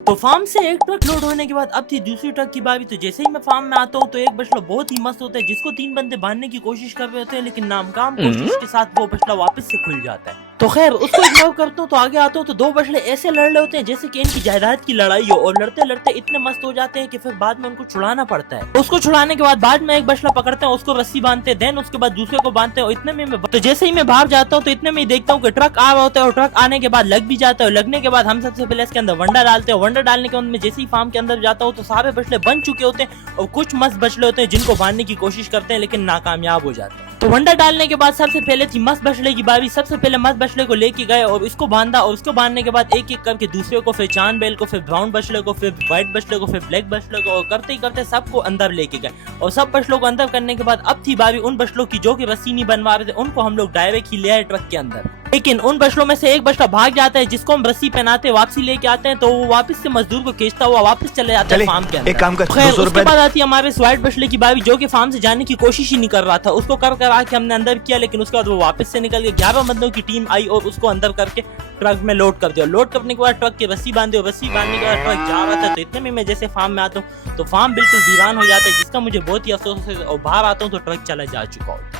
तो फार्म से एक ट्रक लोड होने के बाद अब थी दूसरी ट्रक की बारी। तो जैसे ही मैं फार्म में आता हूँ तो एक बछड़ा बहुत ही मस्त होता है जिसको 3 बंदे बांधने की कोशिश कर रहे होते हैं, लेकिन नाकाम कोशिश के साथ वो बछड़ा वापस से खुल जाता है। तो खैर उसको इग्नोर करता हूँ। तो आगे आता हूँ तो दो बछड़े ऐसे लड़ रहे होते हैं जैसे कि इनकी जायदाद की लड़ाई हो, और लड़ते लड़ते इतने मस्त हो जाते हैं कि फिर बाद में उनको छुड़ाना पड़ता है। उसको छुड़ाने के बाद में एक बछड़ा पकड़ते हैं, उसको रस्सी बांधते हैं, देन उसके बाद दूसरे को बांधते हैं। और इतने में तो जैसे ही मैं बाहर जाता हूँ तो इतने में देखता हूँ कि ट्रक आ रहा होता है, और ट्रक आने के बाद लग भी जाता है। और लगने के बाद हम सबसे पहले इसके अंदर वंडा डालते हैं। वंडा डालने के बाद में जैसे ही फार्म के अंदर जाता हूँ तो सारे बछड़े बन चुके होते हैं, और कुछ मस्त बछड़े होते हैं जिनको बांधने की कोशिश करते हैं लेकिन नाकामयाब हो जाते हैं। तो वंडा डालने के बाद सबसे पहले थी मस्त बछड़े की बारी। सबसे पहले मस्त बछड़े को लेके गए और इसको बांधा, और उसको बांधने के बाद एक एक करके दूसरे को, फिर चांद बेल को, फिर ब्राउन बछड़े को, फिर व्हाइट बछड़े को, फिर ब्लैक बछड़े को, और करते ही करते सबको अंदर लेके गए। और सब बछड़ों को अंदर करने के बाद अब थी बारी उन बछड़ों की जो कि रस्सी नहीं बनवा रहे थे, उनको हम लोग डायरेक्ट ही ले आए ट्रक के अंदर। लेकिन उन बछड़ों में से एक बछड़ा भाग जाता है जिसको हम रस्सी पहनाते वापसी लेके आते हैं, तो वो वापस से मजदूर को खींचता हुआ वापस चले जाता है फार्म के अंदर। एक काम कर, खैर 200 उसके बाद आती है हमारे व्हाइट बछड़े की बारी जो कि फार्म से जाने की कोशिश ही नहीं कर रहा था। उसको कर आके हमने अंदर किया, लेकिन उसके बाद वो वापस से निकल गया। 11 बंदों की टीम आई और उसको अंदर करके ट्रक में लोड कर दिया। लोड करने के बाद ट्रक की रस्सी बांधी, और रस्सी बांधने के बाद ट्रक जा रहा था। तो इतने में मैं जैसे फार्म में आता हूँ तो फार्म बिल्कुल वीरान हो जाता है, जिसका मुझे बहुत ही अफसोस है। और बाहर आता हूँ तो ट्रक चला जा चुका होता है।